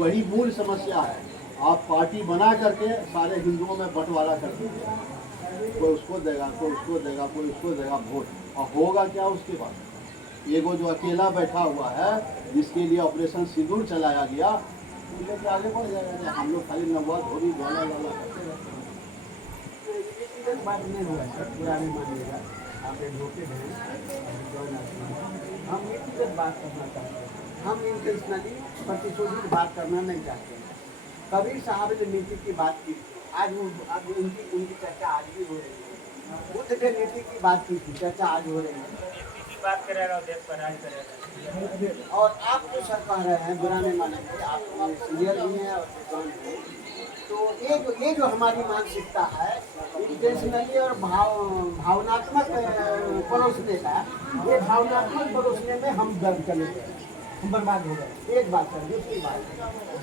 वही मूल समस्या है। आप पार्टी बना करके सारे हिंदुओं में बंटवारा कर दीजिए, कोई उसको देगा, कोई उसको देगा, कोई उसको देगा वोट, और होगा क्या उसके बाद? ये वो जो अकेला बैठा हुआ है, जिसके लिए ऑपरेशन सिंदूर चलाया गया, वो लेके आगे बढ़ जाएगा। हम लोग खाली नवा धोरी वाला वाला करते रहते हैं। बात नहीं हुआ सर, पुराने मानिएगा आप धोखे हैं। हम व्यक्तिगत बात करना चाहते हैं, हम इंटेंशनली प्रतिशोधित बात करना नहीं चाहते हैं। कबीर साहब ने नीति की बात की, आज उनकी चर्चा आज भी हो रही है। बुद्ध ने नीति की बात की थी, चर्चा आज हो रही है। बात करेगा देश पर राज करेगा। और आप जो सर कह रहे हैं बुरा नहीं मानेंगे, आप सीनियर भी हैं और विद्वान हैं। तो ये जो हमारी मानसिकता है इंटेंशनली और भावनात्मक परोसने का, ये भावनात्मक परोसने में हम दर्द चले गए, हम बर्बाद हो गए। एक बात सर। दूसरी बात,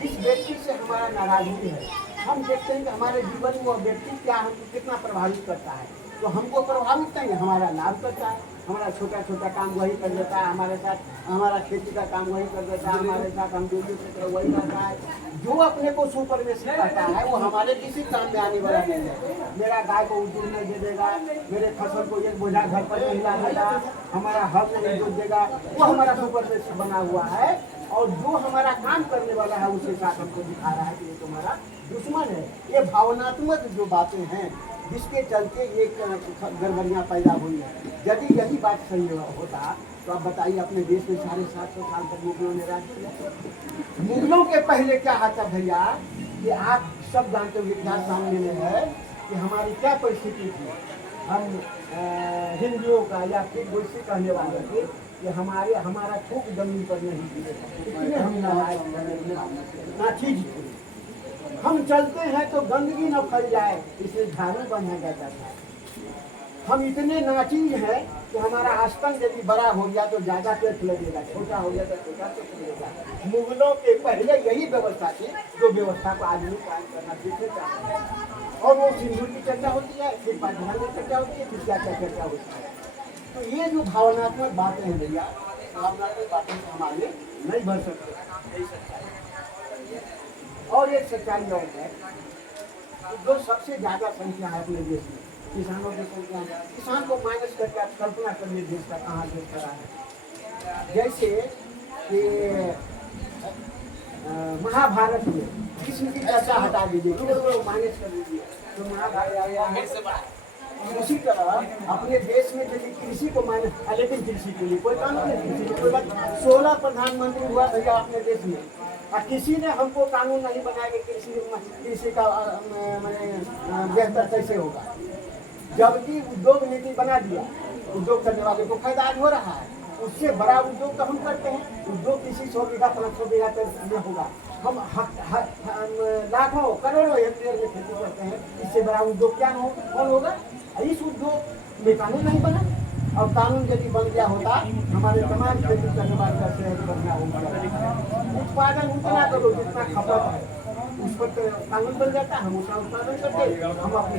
जिस व्यक्ति से हमारा नाराजगी है, हम देखते हैं कि हमारे जीवन में वो व्यक्ति क्या हमको कितना प्रभावित करता है। तो हमको प्रभावित नहीं, हमारा लाभ करता है। हमारा छोटा छोटा काम वही कर देता है हमारे साथ, हमारा खेती का काम वही कर देता है हमारे साथ, हम दूसरे क्षेत्र वही करता है। जो अपने को सुपरवेशन करता है वो हमारे किसी काम में आने वाला नहीं है। मेरा गाय को दूध नहीं दे देगा, मेरे फसल को एक बोझा घर पर नहीं ला देगा, हमारा हल नहीं जोत देगा, वो हमारा सुपरवेशन बना हुआ है। और जो हमारा काम करने वाला है उसके साथ हमको दिखा रहा है कि ये तुम्हारा दुश्मन है। ये भावनात्मक जो बातें हैं जिसके चलते ये गड़बड़ियाँ पैदा हुई है। यदि यही बात सही होता तो आप बताइए, अपने देश में 750 साल तक मुगलों ने राज किया। मुगलों के पहले क्या आता भैया, कि आप सब जानते हो, इतिहास सामने में है कि हमारी क्या परिस्थिति थी। हम हिंदुओं का या फिर वैसे कहने वाले थे कि हमारा थूक जमीन पर नहीं गिरेगा, इतने हम नाचीज थे। हम चलते हैं तो गंदगी न फैल जाए इसलिए झाड़ू बनाया जाता है। हम इतने नाचीज हैं कि हमारा आस्तंग यदि बड़ा हो गया तो ज़्यादा पेट लगेगा, छोटा हो गया तो छोटा पेट लगेगा। मुगलों के पहले यही व्यवस्था थी, जो व्यवस्था को आदमी कायम करना सीखना चाहते हैं। और वो सिंदूर की चर्चा होती है, फिर पाठ्यक्रम की चर्चा होती है, फिर क्या क्या चर्चा होती है। तो ये जो भावनात्मक बातें हैं भैया, भावनात्मक बातें हमारे नहीं भर सकते। और एक सच्चाई और है, जो सबसे ज़्यादा संख्या है अपने देश में किसानों की संख्या है। किसान को माइनस करके आप कल्पना करिए देश का कहाँ देश खड़ा है। जैसे कि महाभारत में कृष्ण की चर्चा हटा दीजिए, माइनस कर दीजिए तो महाभारत। उसी तरह अपने देश में यदि कृषि को माइनस, लेकिन कृषि के लिए कोई कानून नहीं, कृषि के कोई 16 प्रधानमंत्री हुआ भैया अपने देश में, और किसी ने हमको कानून नहीं बनाया कि कृषि का बेहतर कैसे होगा। जबकि उद्योग नीति बना दिया, उद्योग करने वाले को फायदा आज हो रहा है। उससे बड़ा उद्योग तो हम करते हैं, उद्योग किसी 100 बीघा 500 बीघा में होगा। हम लाखों करोड़ों हेक्टेयर में खेती करते हैं, इससे बड़ा उद्योग क्या हो कौन होगा। इस उद्योग में कानून नहीं बना, और कानून यदि बन गया होता हमारे तमाम खेती करने वाले का शहर बनना होगा। उत्पादन उतना करो जितना खपत है, उस पर कानून बन जाता, हम उतना उत्पादन करते, हम अपने